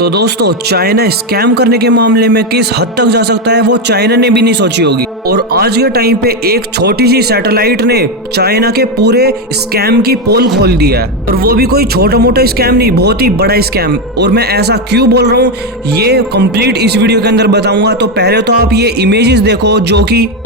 तो दोस्तों, China scam करने के मामले में किस हद तक जा सकता है वो चाइना ने भी नहीं सोची होगी। और आज के टाइम पे एक छोटी सी सैटेलाइट ने चाइना के पूरे स्कैम की पोल खोल दिया है। और वो भी कोई छोटा मोटा स्कैम नहीं, बहुत ही बड़ा स्कैम। और मैं ऐसा क्यों बोल रहा हूँ ये कंप्लीट इस वीडियो के अंदर बताऊंगा। तो पहले तो आप ये इमेजेस देखो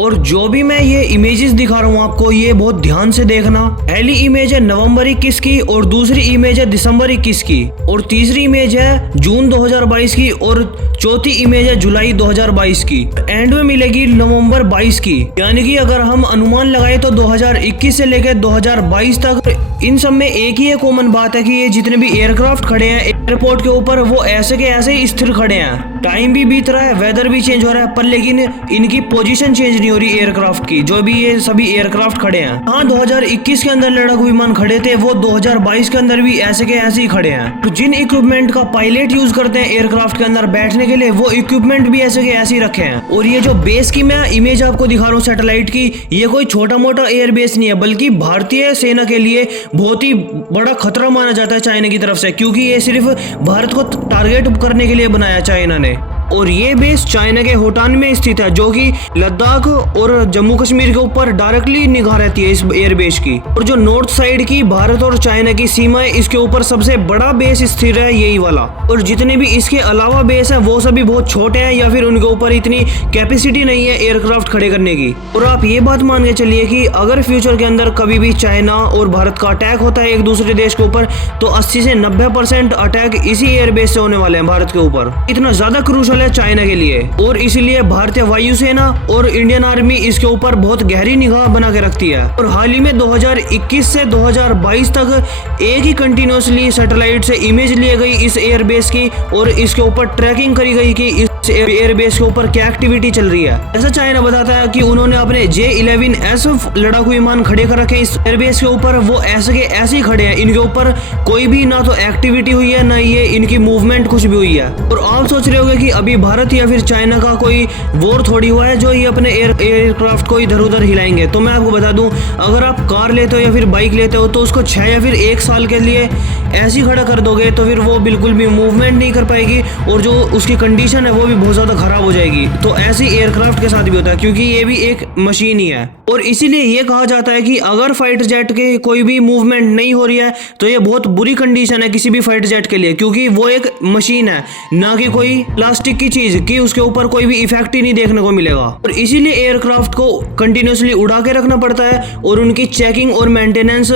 और जो भी मैं ये इमेजेस दिखा रहा हूँ आपको, ये बहुत ध्यान से देखना। पहली इमेज है नवंबर 21 की, और दूसरी इमेज है दिसंबर 21 की, और तीसरी इमेज है जून 2022 की, और चौथी इमेज है जुलाई 2022 की। एंड में मिलेगी नवंबर 22 की। यानी कि अगर हम अनुमान लगाए तो 2021 से लेकर 2022 तक इन सब में एक ही कॉमन बात है कि ये जितने भी एयरक्राफ्ट खड़े हैं एयरपोर्ट के ऊपर, वो ऐसे के ऐसे ही स्थिर खड़े हैं। टाइम भी बीत रहा है, वेदर भी चेंज हो रहा है, पर लेकिन इनकी पोजीशन चेंज नहीं हो रही एयरक्राफ्ट की। जो भी ये सभी एयरक्राफ्ट खड़े हैं, हाँ 2021 के अंदर लड़ाकू विमान खड़े थे, वो 2022 के अंदर भी ऐसे के ऐसे ही खड़े हैं। तो जिन इक्विपमेंट का पायलट यूज करते हैं एयरक्राफ्ट के अंदर बैठने के लिए, वो इक्विपमेंट भी ऐसे के ऐसे ही रखे हैं। और ये जो बेस की मैं इमेज आपको दिखा रहा हूँ सैटेलाइट की, ये कोई छोटा मोटा एयर बेस नहीं है, बल्कि भारतीय सेना के लिए बहुत ही बड़ा खतरा माना जाता है चाइना की तरफ से, क्योंकि ये सिर्फ भारत को टारगेट करने के लिए बनाया चाइना ने। और ये बेस चाइना के होटान में स्थित है, जो कि लद्दाख और जम्मू कश्मीर के ऊपर डायरेक्टली निगाह रहती है इस एयर बेस की। और जो नॉर्थ साइड की भारत और चाइना की सीमा है, इसके ऊपर सबसे बड़ा बेस स्थिर है यही वाला। और जितने भी इसके अलावा बेस है वो सभी बहुत छोटे हैं, या फिर उनके ऊपर इतनी कैपेसिटी नहीं है एयरक्राफ्ट खड़े करने की। और आप ये बात मान के चलिए कि अगर फ्यूचर के अंदर कभी भी चाइना और भारत का अटैक होता है एक दूसरे देश के ऊपर, तो 80 से 90% अटैक इसी एयर बेस से होने वाले हैं भारत के ऊपर। इतना ज्यादा क्रूशल है चाइना के लिए, और इसीलिए भारतीय वायुसेना और इंडियन आर्मी इसके ऊपर बहुत गहरी निगाह बना के रखती है। और हाल ही में 2021 से 2022 तक एक ही कंटिन्यूसली सैटेलाइट से इमेज ली गई इस एयरबेस की, और इसके ऊपर ट्रैकिंग करी गई कि इस एयरबेस के ऊपर क्या एक्टिविटी चल रही है। ऐसा चाइना बताता है कि उन्होंने अपने J-11S लड़ाकू विमान खड़े कर रखे इस एयरबेस के ऊपर, वो ऐसे के ऐसे ही खड़े हैं। इनके ऊपर कोई भी ना तो एक्टिविटी हुई है, ना ये इनकी मूवमेंट कुछ भी हुई है। और आप सोच रहे होंगे कि अभी भारत या फिर चाइना का कोई वॉर थोड़ी हुआ है जो ये अपने एयरक्राफ्ट को इधर उधर हिलाएंगे। तो मैं आपको बता दूं, अगर आप कार लेते हो या फिर बाइक लेते हो, तो उसको 6 या फिर 1 साल के लिए ऐसे ही खड़ा कर दोगे, तो फिर वो बिल्कुल भी मूवमेंट नहीं कर पाएगी, और जो उसकी कंडीशन है वो भी बहुत ज्यादा खराब हो जाएगी। तो ऐसे एयरक्राफ्ट के साथ भी होता है, क्योंकि ये भी एक मशीन ही है। और इसीलिए ये कहा जाता है कि अगर फाइटर जेट के कोई भी मूवमेंट नहीं हो रही है, तो ये बहुत बुरी कंडीशन है किसी भी फाइटर जेट के लिए, क्योंकि वो एक मशीन है, ना कि कोई प्लास्टिक की चीज कि उसके ऊपर कोई भी इफेक्ट ही नहीं देखने को मिलेगा। और इसीलिए एयरक्राफ्ट को कंटिन्यूसली उड़ा के रखना पड़ता है, और उनकी चेकिंग और मेंटेनेंस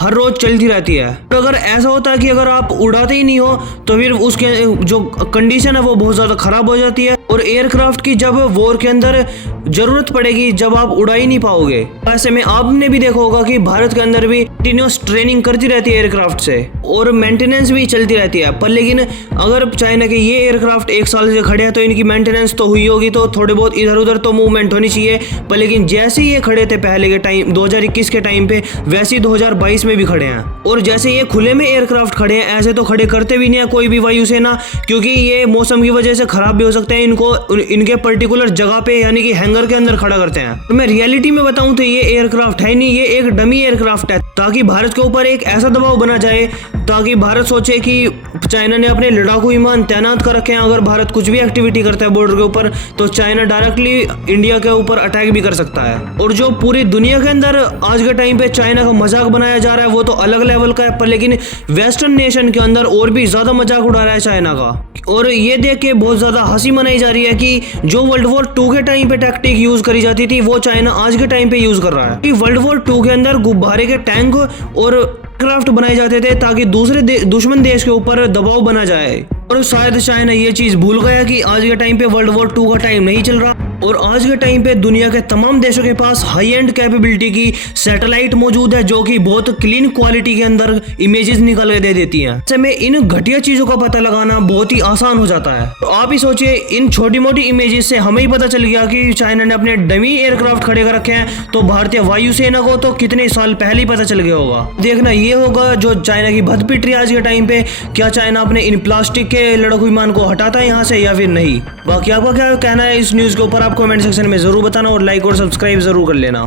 हर रोज चलती रहती है। तो अगर ऐसा होता है कि अगर आप उड़ाते ही नहीं हो, तो फिर उसके जो कंडीशन है वो बहुत ज्यादा खराब हो जाती है। और एयरक्राफ्ट की जब वॉर के अंदर जरूरत पड़ेगी, जब आप उड़ा ही नहीं पाओगे। ऐसे में आपने भी देखा होगा कि भारत के अंदर भी कंटिन्यूस ट्रेनिंग करती रहती है एयरक्राफ्ट से, और मेंटेनेंस भी चलती रहती है। पर लेकिन अगर चाइना के ये एयरक्राफ्ट 1 साल से खड़े हैं, तो इनकी मेंटेनेंस तो हुई होगी, तो थोड़े बहुत इधर उधर तो मूवमेंट होनी चाहिए। पर लेकिन जैसे ये खड़े थे पहले के टाइम 2021 के टाइम पे, वैसे ही 2022 में भी खड़े हैं। और जैसे ये खुले में एयरक्राफ्ट खड़े हैं, ऐसे तो खड़े करते भी नहीं है कोई भी वायुसेना, क्योंकि ये मौसम की वजह से खराब भी हो सकते हैं। इनको इनके पर्टिकुलर जगह पे यानी कि हैंगर के अंदर खड़ा करते हैं। तो मैं रियलिटी में बताऊं तो ये एयरक्राफ्ट है नहीं, ये एक डमी एयरक्राफ्ट है, ताकि भारत के ऊपर एक ऐसा दबाव बना जाए, ताकि भारत सोचे कि चाइना ने अपने लड़ाकू विमान तैनात कर रखे हैं, अगर भारत कुछ भी एक्टिविटी करता है बॉर्डर के ऊपर, तो चाइना डायरेक्टली इंडिया के ऊपर अटैक भी कर सकता है। और जो पूरी दुनिया के अंदर आज के टाइम पे चाइना का मजाक बनाया जा रहा है, वो तो अलग लेवल का है, पर लेकिन वेस्टर्न नेशन के अंदर और भी ज्यादा मजाक उड़ा रहा है चाइना का। और ये देख के बहुत ज्यादा हंसी मनाई जा रही है कि जो वर्ल्ड वॉर 2 के टाइम पे टैक्टिक यूज करी जाती थी, वो चाइना आज के टाइम पे यूज कर रहा है। वर्ल्ड वॉर 2 के अंदर गुब्बारे के टैंक और क्राफ्ट बनाए जाते थे, ताकि दूसरे दुश्मन देश के ऊपर दबाव बना जाए। और शायद चाइना ये चीज भूल गया कि आज के टाइम पे वर्ल्ड वॉर 2 का टाइम नहीं चल रहा, और आज के टाइम पे दुनिया के तमाम देशों के पास हाई एंड कैपेबिलिटी की सैटेलाइट मौजूद है, जो कि बहुत क्लीन क्वालिटी के अंदर इमेजेस निकाल के दे देती हैं। ऐसे में इन घटिया चीजों का पता लगाना बहुत ही आसान हो जाता है। तो आप ही सोचिए, इन छोटी मोटी इमेजेस से हमें ही पता चल गया कि चाइना ने अपने डमी एयरक्राफ्ट खड़े कर रखे हैं, तो भारतीय वायुसेना को तो कितने साल पहले ही पता चल गया होगा। देखना ये होगा जो चाइना की भद पिट रही है आज के टाइम पे, क्या चाइना अपने इन प्लास्टिक के लड़ाकू विमान को हटाता है यहाँ से या फिर नहीं। बाकी आपका क्या कहना है इस न्यूज के ऊपर, आप कमेंट सेक्शन में जरूर बताना, और लाइक और सब्सक्राइब जरूर कर लेना।